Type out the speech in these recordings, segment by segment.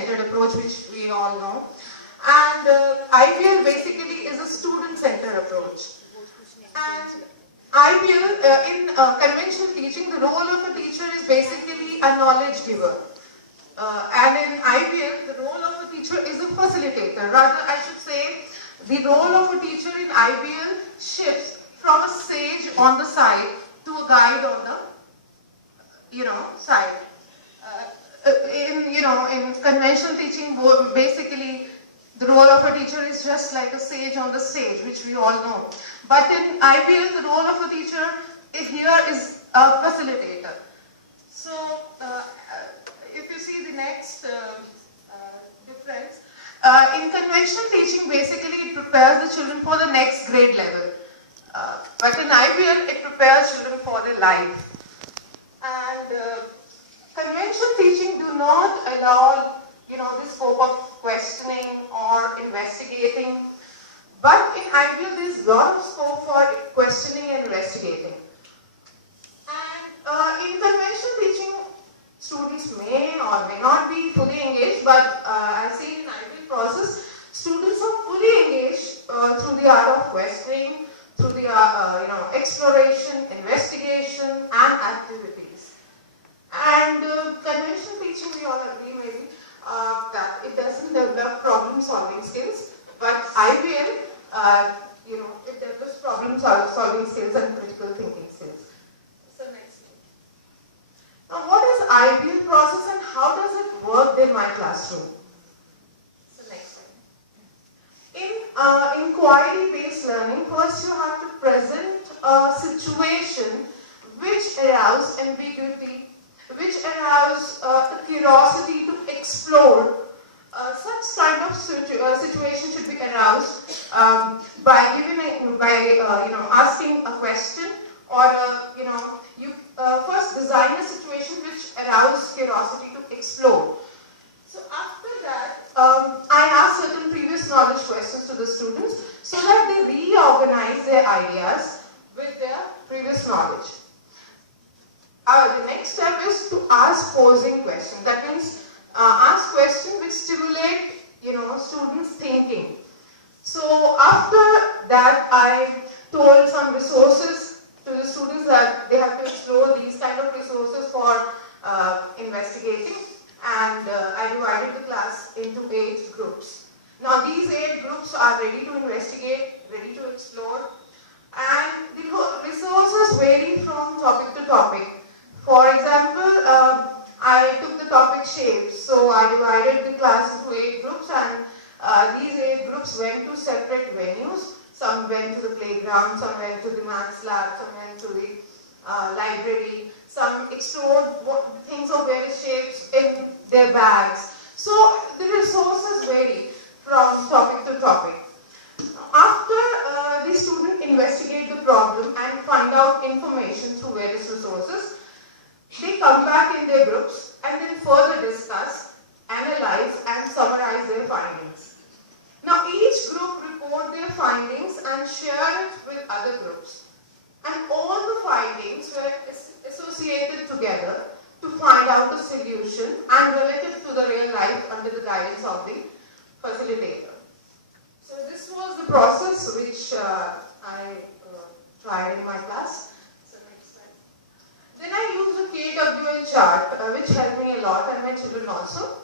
student-centered approach, which we all know. And IBL basically is a student-centered approach. And IBL, in conventional teaching, the role of a teacher is basically a knowledge giver. And in IBL, the role of a teacher is a facilitator. Rather, I should say, the role of a teacher in IBL shifts from a sage on the side to a guide on the, side. In conventional teaching, basically, the role of a teacher is just like a sage on the stage, which we all know. But in IBL, the role of a teacher here is a facilitator. So, if you see the next difference, in conventional teaching, basically it prepares the children for the next grade level. But in IBL, it prepares children for their life. And conventional teaching do not allow, the scope of questioning or investigating. But in IBL, there is a lot of scope for questioning and investigating. And in conventional teaching, students may or may not be fully engaged, but as seen in IBL process, students are fully engaged through the art of questioning, through the exploration, investigation, and activities. And conventional teaching, we all agree maybe that it doesn't develop problem-solving skills, but IBL, it develops problem-solving skills and critical thinking skills. So next slide. Now, what is IBL process and how does it work in my classroom? So next slide. In inquiry-based learning, first you have to present a situation which arouses ambiguity, which arouses a curiosity to explore. Such kind of situation should be aroused by asking a question, or you first design a situation which arouses curiosity to explore. So after that, I ask certain previous knowledge questions to the students so that they reorganize their ideas with their previous knowledge. The next step is to ask posing questions. That means ask questions which stimulate, students' thinking. So after that, I told some resources to the students that they have to explore these kind of resources for investigating, and I divided the class into 8 groups. Now these 8 groups are ready to investigate, ready to explore, and the resources vary from topic to topic. For example, I took the topic shapes, so I divided the class into 8 groups, and these 8 groups went to separate venues. Some went to the playground, some went to the maths lab, some went to the library, some explored things of various shapes in their bags. So the resources vary from topic to topic. After the student investigate the problem and find out information through various resources, they come back in their groups and then further discuss, analyze, and summarize their findings. Now each group report their findings and share it with other groups. And all the findings were associated together to find out a solution and relative to the real life under the guidance of the facilitator. So this was the process which I tried in my class. So next slide. Then I used a KWL chart which helped me a lot, and my children also.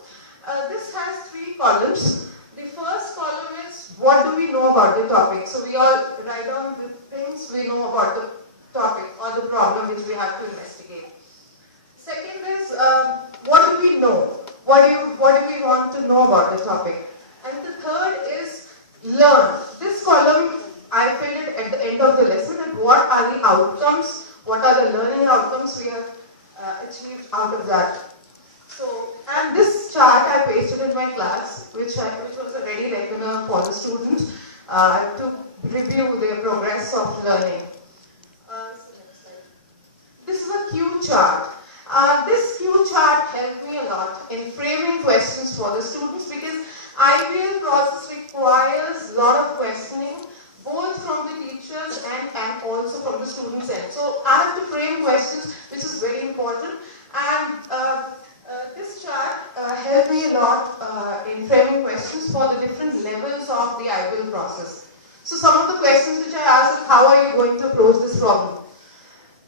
This has 3 columns. The first column is what do we know about the topic. So we all write down the things we know about the topic or the problem which we have to investigate. Second is what do we know? What do we want to know about the topic? And the third is learn. This column I filled it at the end of the lesson, and what are the outcomes, what are the learning outcomes we have achieved out of that. So, and this chart I pasted in my class, which was already regular for the students to review their progress of learning. So next slide. This is a cue chart. This cue chart helped me a lot in framing questions for the students, because IBL process requires a lot of questioning, both from the teachers and also from the students' end. So I have to frame questions, which is very important. And this chart helped me a lot in framing questions for the different levels of the ideal process. So some of the questions which I asked is, how are you going to approach this problem?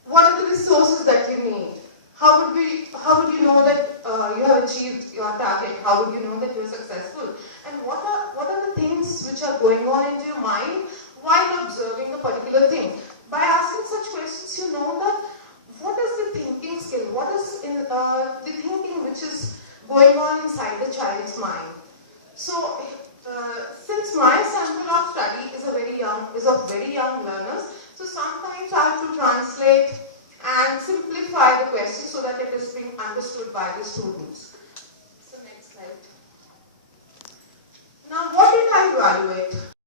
What are the resources that you need? How would you know that you have achieved your target? How would you know that you're successful? And what are the things which are going on into your mind while observing a particular thing? By asking such questions, you know that what is the thinking skill? What is the thinking which is going on inside the child's mind? So, since my sample of study is of very young learners, so sometimes I have to translate and simplify the question so that it is being understood by the student.